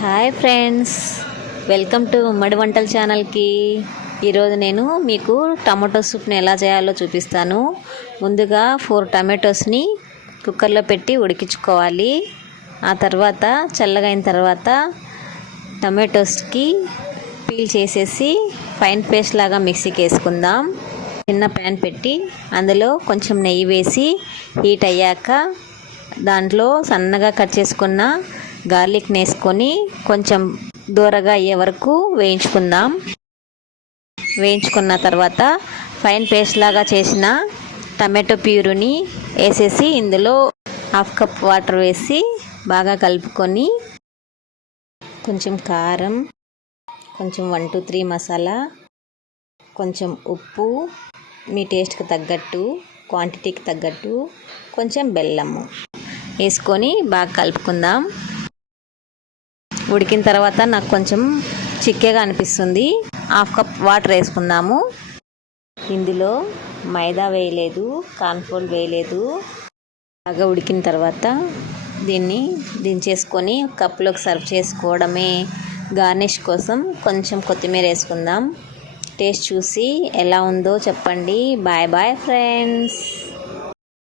Hi friends, welcome to ఉమ్మడి వంటల ఛానల్కి. ఈరోజు నేను మీకు టమాటో సూప్ని ఎలా చేయాలో చూపిస్తాను. ముందుగా 4 టమాటోస్ని కుక్కర్లో పెట్టి ఉడికించుకోవాలి. ఆ తర్వాత చల్లగా అయిన తర్వాత టమాటోస్కి పీల్ చేసేసి ఫైన్ పేస్ట్ లాగా మిక్సీకి వేసుకుందాం. చిన్న ప్యాన్ పెట్టి అందులో కొంచెం నెయ్యి వేసి హీట్ అయ్యాక దాంట్లో సన్నగా కట్ చేసుకున్న గార్లిక్ని వేసుకొని కొంచెం దూరగా అయ్యే వరకు వేయించుకుందాం. వేయించుకున్న తర్వాత ఫైన్ పేస్ట్ లాగా చేసిన టమాటో ప్యూరీని వేసేసి ఇందులో 1/2 కప్ వాటర్ వేసి బాగా కలుపుకొని కొంచెం కారం, కొంచెం 1 2 3 మసాలా, కొంచెం ఉప్పు, మీ టేస్ట్కి తగ్గట్టు క్వాంటిటీకి తగ్గట్టు కొంచెం బెల్లము వేసుకొని బాగా కలుపుకుందాం. ఉడికిన తర్వాత నాకు కొంచెం చిక్కగా అనిపిస్తుంది. 1/2 కప్ వాటర్ వేసుకుందాము. ఇందులో మైదా వేయలేదు, కార్న్ఫ్లోర్ వేయలేదు. బాగా ఉడికిన తర్వాత దీన్ని దించేసుకొని కప్లోకి సర్వ్ చేసుకోవడమే. గార్నిష్ కోసం కొంచెం కొత్తిమీర వేసుకుందాం. టేస్ట్ చూసి ఎలా ఉందో చెప్పండి. Bye bye friends.